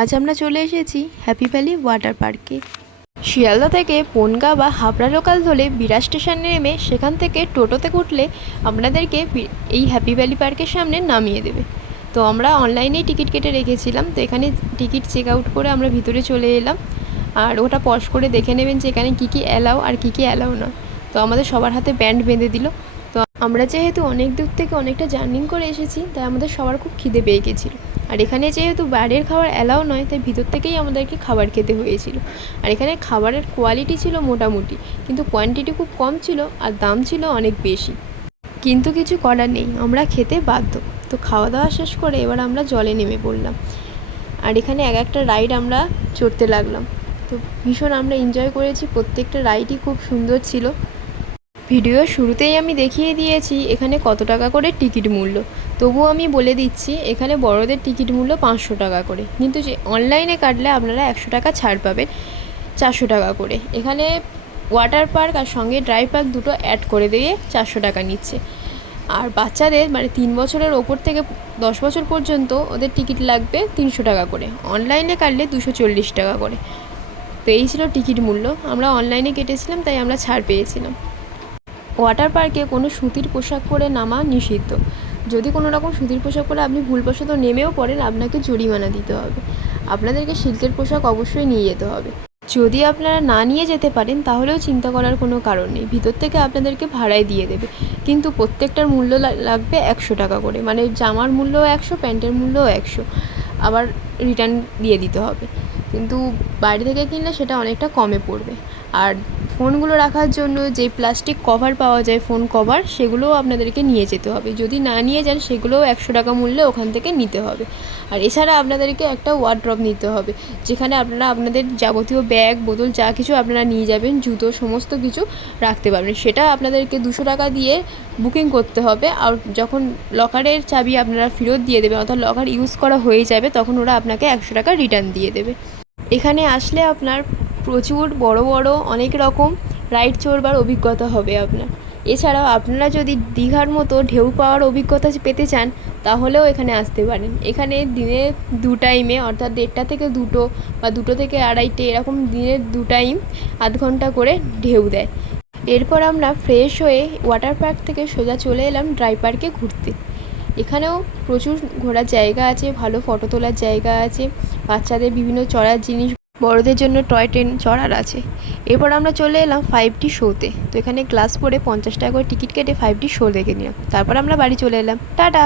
আজ আমরা চলে এসেছি হ্যাপি ভ্যালি ওয়াটার পার্কে। শিয়ালদা থেকে বনগাঁ বা হাবড়া লোকাল ধরে বিরাট স্টেশনে নেমে সেখান থেকে টোটোতে উঠলে আপনাদেরকে এই হ্যাপি ভ্যালি পার্কের সামনে নামিয়ে দেবে। তো আমরা অনলাইনেই টিকিট কেটে রেখেছিলাম, তো এখানে টিকিট চেক আউট করে আমরা ভিতরে চলে এলাম। আর ওটা পজ করে দেখে নেবেন যে এখানে কী কী অ্যালাউ আর কী কী অ্যালাউ না। তো আমাদের সবার হাতে ব্যান্ড বেঁধে দিল। তো আমরা যেহেতু অনেক দূর থেকে অনেকটা জার্নি করে এসেছি, তাই আমাদের সবার খুব খিদে পেয়ে গেছিলো। আর এখানে যেহেতু বাইরের খাবার অ্যালাউ নয়, তাই ভিতর থেকেই আমাদেরকে খাবার খেতে হয়েছিল। আর এখানে খাবারের কোয়ালিটি ছিল মোটামুটি, কিন্তু কোয়ান্টিটি খুব কম ছিল আর দাম ছিল অনেক বেশি। কিন্তু কিছু করার নেই, আমরা খেতে বাধ্য। তো খাওয়া দাওয়া শেষ করে এবার আমরা জলে নেমে পড়লাম। আর এখানে এক একটা রাইড আমরা চড়তে লাগলাম। তো ভীষণ আমরা এনজয় করেছি, প্রত্যেকটা রাইডই খুব সুন্দর ছিল। ভিডিওর শুরুতেই আমি দেখিয়ে দিয়েছি এখানে কত টাকা করে টিকিট মূল্য, তবুও আমি বলে দিচ্ছি এখানে বড়দের টিকিট মূল্য 500 টাকা করে, কিন্তু যে অনলাইনে কাটলে আপনারা 100 টাকা ছাড় পাবেন, 400 টাকা করে। এখানে ওয়াটার পার্ক আর সঙ্গে ড্রাই পার্ক দুটো অ্যাড করে দিয়ে 400 টাকা নিচ্ছে। আর বাচ্চাদের মানে 3 বছরের ওপর থেকে 10 বছর পর্যন্ত ওদের টিকিট লাগবে 300 টাকা করে, অনলাইনে কাটলে 240 টাকা করে। তো এই ছিল টিকিট মূল্য, আমরা অনলাইনে কেটেছিলাম তাই আমরা ছাড় পেয়েছিলাম। ওয়াটার পার্কে কোনো সুতির পোশাক পরে নামা নিষিদ্ধ। যদি কোনো রকম সুতির পোশাক পরে আপনি ভুলবশত নেমেও পড়েন, আপনাকে জরিমানা দিতে হবে। আপনাদেরকে সিল্কের পোশাক অবশ্যই নিয়ে যেতে হবে। যদি আপনারা না নিয়ে যেতে পারেন তাহলেও চিন্তা করার কোনো কারণ নেই, ভিতর থেকে আপনাদেরকে ভাড়ায় দিয়ে দেবে। কিন্তু প্রত্যেকটার মূল্য লাগবে 100 টাকা করে, মানে জামার মূল্যও 100, প্যান্টের মূল্যও 100, আবার রিটার্ন দিয়ে দিতে হবে। কিন্তু বাইরে থেকে কিনলে সেটা অনেকটা কমে পড়বে। আর ফোনগুলো রাখার জন্য যে প্লাস্টিক কভার পাওয়া যায়, ফোন কভার, সেগুলোও আপনাদেরকে নিয়ে যেতে হবে। যদি না নিয়ে যান সেগুলোও 100 টাকা মূল্যে ওখান থেকে নিতে হবে। আর এছাড়া আপনাদেরকে একটা ওয়ার্ড্রপ নিতে হবে, যেখানে আপনারা আপনাদের যাবতীয় ব্যাগ বোতল যা কিছু আপনারা নিয়ে যাবেন, জুতো সমস্ত কিছু রাখতে পারবেন। সেটা আপনাদেরকে 200 টাকা দিয়ে বুকিং করতে হবে। আর যখন লকারের চাবি আপনারা ফেরত দিয়ে দেবেন, অর্থাৎ লকার ইউজ করা হয়ে যাবে, তখন ওরা আপনাকে 100 টাকা রিটার্ন দিয়ে দেবে। এখানে আসলে আপনার প্রচুর বড় বড় অনেক রকম রাইড চড়বার অভিজ্ঞতা হবে আপনার। এছাড়াও আপনারা যদি দীঘার মতো ঢেউ পাওয়ার অভিজ্ঞতা পেতে চান, তাহলেও এখানে আসতে পারেন। এখানে দিনে 2 টাইমে, অর্থাৎ 1টা থেকে 2টো বা 2টো থেকে 2:30, এরকম দিনের 2 টাইম আধ ঘন্টা করে ঢেউ দেয়। এরপর আমরা ফ্রেশ হয়ে ওয়াটার পার্ক থেকে সোজা চলে এলাম ড্রাই পার্কে ঘুরতে। এখানেও প্রচুর ঘোরার জায়গা আছে, ভালো ফটো তোলার জায়গা আছে, বাচ্চাদের বিভিন্ন চড়ার জিনিস, বড়দের জন্য টয় ট্রেন চড়ার আছে। এরপর আমরা চলে এলাম 5D শোতে। তো এখানে ক্লাস পড়ে 50 টাকা করে টিকিট কেটে 5D শো দেখে নিলাম। তারপর আমরা বাড়ি চলে এলাম। টাটা।